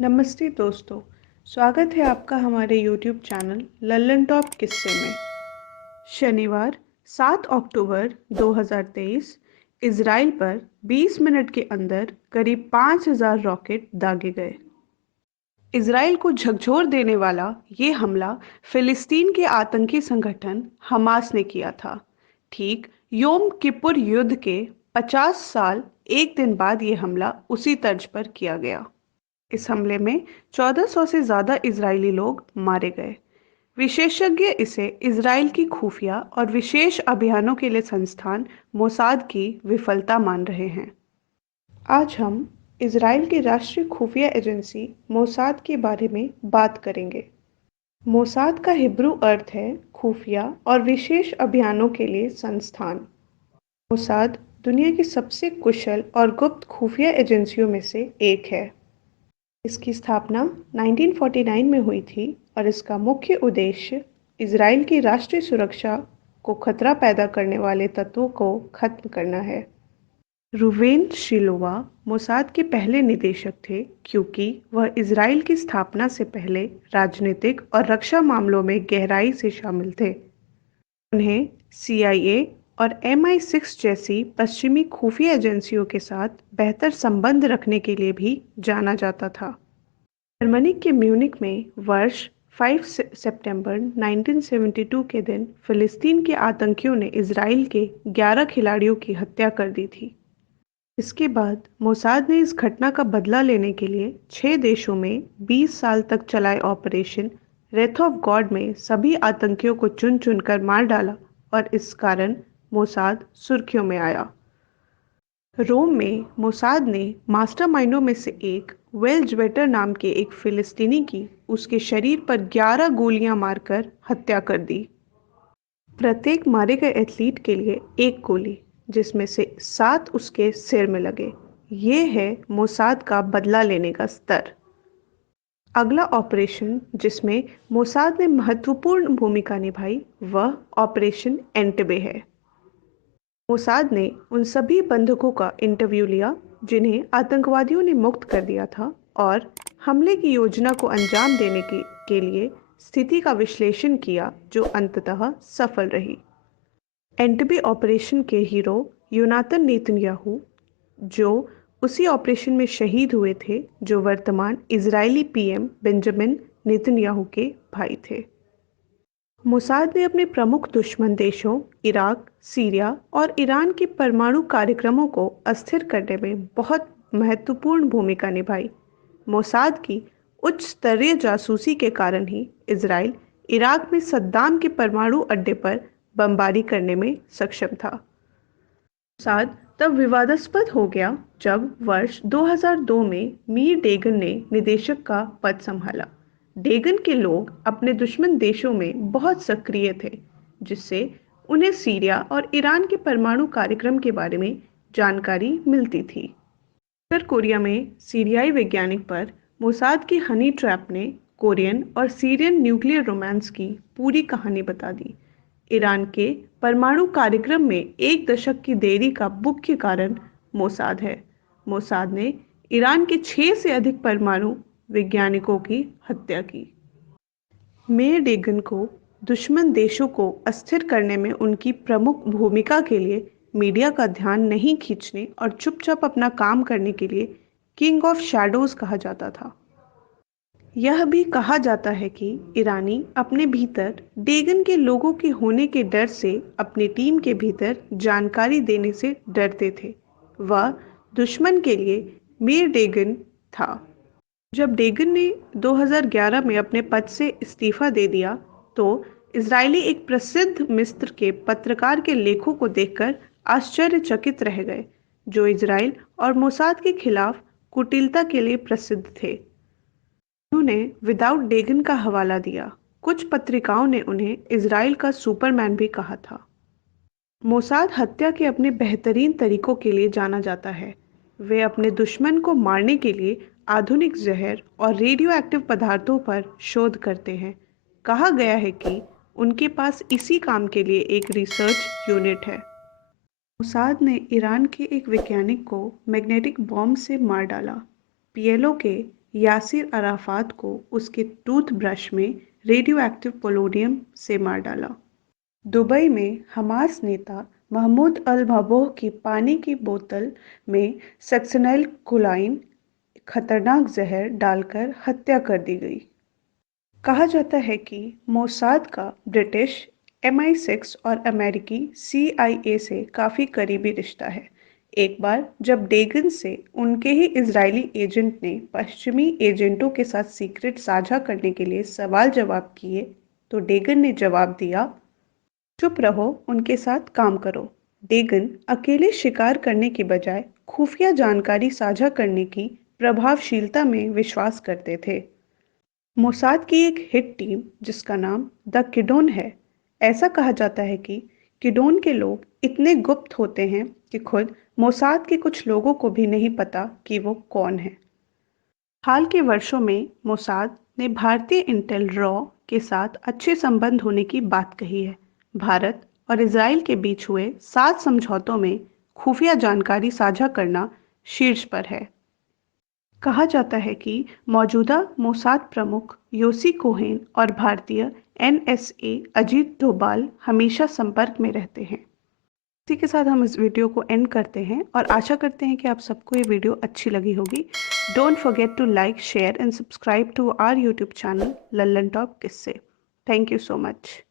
नमस्ते दोस्तों, स्वागत है आपका हमारे यूट्यूब चैनल लल्लन टॉप किस्से में। शनिवार 7 अक्टूबर 2023 इजराइल पर 20 मिनट के अंदर करीब 5,000 रॉकेट दागे गए। इजराइल को झकझोर देने वाला ये हमला फिलिस्तीन के आतंकी संगठन हमास ने किया था। ठीक योम किपुर युद्ध के 50 साल एक दिन बाद ये हमला उसी तर्ज पर किया गया। इस हमले में 1400 से ज्यादा इजरायली लोग मारे गए। विशेषज्ञ इसे इजराइल की खुफिया और विशेष अभियानों के लिए संस्थान मोसाद की विफलता मान रहे हैं। आज हम इजराइल की राष्ट्रीय खुफिया एजेंसी मोसाद के बारे में बात करेंगे। मोसाद का हिब्रू अर्थ है खुफिया और विशेष अभियानों के लिए संस्थान। मोसाद दुनिया की सबसे कुशल और गुप्त खुफिया एजेंसियों में से एक है। इसकी स्थापना 1949 में हुई थी और इसका मुख्य उद्देश्य इजराइल की राष्ट्रीय सुरक्षा को खतरा पैदा करने वाले तत्वों को खत्म करना है। रुवेन शिलोवा मोसाद के पहले निदेशक थे क्योंकि वह इजराइल की स्थापना से पहले राजनीतिक और रक्षा मामलों में गहराई से शामिल थे। उन्हें CIA और MI6 जैसी पश्चिमी खुफिया एजेंसियों के साथ बेहतर संबंध रखने के लिए भी जाना जाता था। जर्मनी के म्यूनिक में वर्ष 5 सितंबर 1972 के दिन फिलिस्तीन के आतंकियों ने इजराइल के 11 खिलाड़ियों की हत्या कर दी थी। इसके बाद मोसाद ने इस घटना का बदला लेने के लिए 6 देशों में 20 साल तक चलाए ऑपरेशन रेथ ऑफ गॉड में सभी आतंकियों को चुन चुनकर मार डाला और इस कारण मोसाद सुर्खियों में आया। रोम में मोसाद ने मास्टरमाइंडों में से एक वेल ज्वेटर नाम के एक फिलिस्तीनी की उसके शरीर पर 11 गोलियां मारकर हत्या कर दी। प्रत्येक मारे गए एथलीट के लिए एक गोली, जिसमें से 7 उसके सिर में लगे। ये है मोसाद का बदला लेने का स्तर। अगला ऑपरेशन जिसमें मोसाद ने महत्वपूर्ण भूमिका निभाई वह ऑपरेशन एंटबे है। मोसाद ने उन सभी बंधकों का इंटरव्यू लिया जिन्हें आतंकवादियों ने मुक्त कर दिया था और हमले की योजना को अंजाम देने के लिए स्थिति का विश्लेषण किया जो अंततः सफल रही। एंटबे ऑपरेशन के हीरो योनातन नेतन्याहू, जो उसी ऑपरेशन में शहीद हुए थे, जो वर्तमान इजरायली PM बेंजामिन नेतन्याहू के भाई थे। मोसाद ने अपने प्रमुख दुश्मन देशों इराक, सीरिया और ईरान के परमाणु कार्यक्रमों को अस्थिर करने में बहुत महत्वपूर्ण भूमिका निभाई। मोसाद की उच्च स्तरीय जासूसी के कारण ही इजराइल इराक में सद्दाम के परमाणु अड्डे पर बमबारी करने में सक्षम था। मोसाद तब विवादास्पद हो गया जब वर्ष 2002 में मीर डेगन ने निदेशक का पद संभाला। डेगन के लोग अपने दुश्मन देशों में बहुत सक्रिय थे, जिससे उन्हें सीरिया और ईरान के परमाणु कार्यक्रम के बारे में जानकारी मिलती थी। उत्तर कोरिया में सीरियाई वैज्ञानिक पर मोसाद की हनी ट्रैप ने कोरियन और सीरियन न्यूक्लियर रोमांस की पूरी कहानी बता दी। ईरान के परमाणु कार्यक्रम में 1 दशक की देरी का मुख्य कारण मोसाद है। मोसाद ने ईरान के 6 से अधिक परमाणु वैज्ञानिकों की हत्या की। मेयर डेगन को दुश्मन देशों को अस्थिर करने में उनकी प्रमुख भूमिका के लिए मीडिया का ध्यान नहीं खींचने और चुपचाप अपना काम करने के लिए किंग ऑफ शैडोज कहा जाता था। यह भी कहा जाता है कि ईरानी अपने भीतर डेगन के लोगों के होने के डर से अपनी टीम के भीतर जानकारी देने से डरते थे। वह दुश्मन के लिए मेयर डेगन था। जब डेगन ने 2011 में अपने पद से इस्तीफा दे दिया तो इजरायली एक प्रसिद्ध मिस्र के पत्रकार के लेखों को देखकर आश्चर्यचकित रह गए, जो इजराइल और मोसाद के खिलाफ कुटिलता के लिए प्रसिद्ध थे। उन्होंने विदाउट डेगन का हवाला दिया। कुछ पत्रिकाओं ने उन्हें इजराइल का सुपरमैन भी कहा था। मोसाद हत्या के अपने बेहतरीन तरीकों के लिए जाना जाता है। वे अपने दुश्मन को मारने के लिए आधुनिक जहर और रेडियो एक्टिव पदार्थों पर शोध करते हैं। कहा गया है कि उनके पास इसी काम के लिए एक रिसर्च यूनिट है। मोसाद ने ईरान के एक वैज्ञानिक को मैग्नेटिक बॉम्ब से मार डाला। PLO के यासिर अराफात को उसके टूथब्रश में रेडियो एक्टिव पोलोनियम से मार डाला। दुबई में हमास नेता महमूद अल मबोह की पानी की बोतल में सक्सेनाइल कोलाइन खतरनाक जहर डालकर हत्या कर दी गई। कहा जाता है कि मोसाद का ब्रिटिश MI6 और अमेरिकी CIA से काफ़ी करीबी रिश्ता है। एक बार जब डेगन से उनके ही इजरायली एजेंट ने पश्चिमी एजेंटों के साथ सीक्रेट साझा करने के लिए सवाल जवाब किए, तो डेगन ने जवाब दिया, चुप रहो, उनके साथ काम करो। डेगन अकेले शिकार करने की बजाय खुफिया जानकारी साझा करने की प्रभावशीलता में विश्वास करते थे। मोसाद की एक हिट टीम जिसका नाम द किडोन है। ऐसा कहा जाता है कि किडोन के लोग इतने गुप्त होते हैं कि खुद मोसाद के कुछ लोगों को भी नहीं पता कि वो कौन है। हाल के वर्षों में मोसाद ने भारतीय इंटेल रॉ के साथ अच्छे संबंध होने की बात कही है। भारत और इजराइल के बीच हुए 7 समझौतों में खुफिया जानकारी साझा करना शीर्ष पर है। कहा जाता है कि मौजूदा मोसाद प्रमुख योसी कोहेन और भारतीय NSA अजीत डोभाल हमेशा संपर्क में रहते हैं। इसी के साथ हम इस वीडियो को एंड करते हैं और आशा करते हैं कि आप सबको ये वीडियो अच्छी लगी होगी। Don't forget to like, share and subscribe to our YouTube channel Lallantop किस्से। Thank you so much.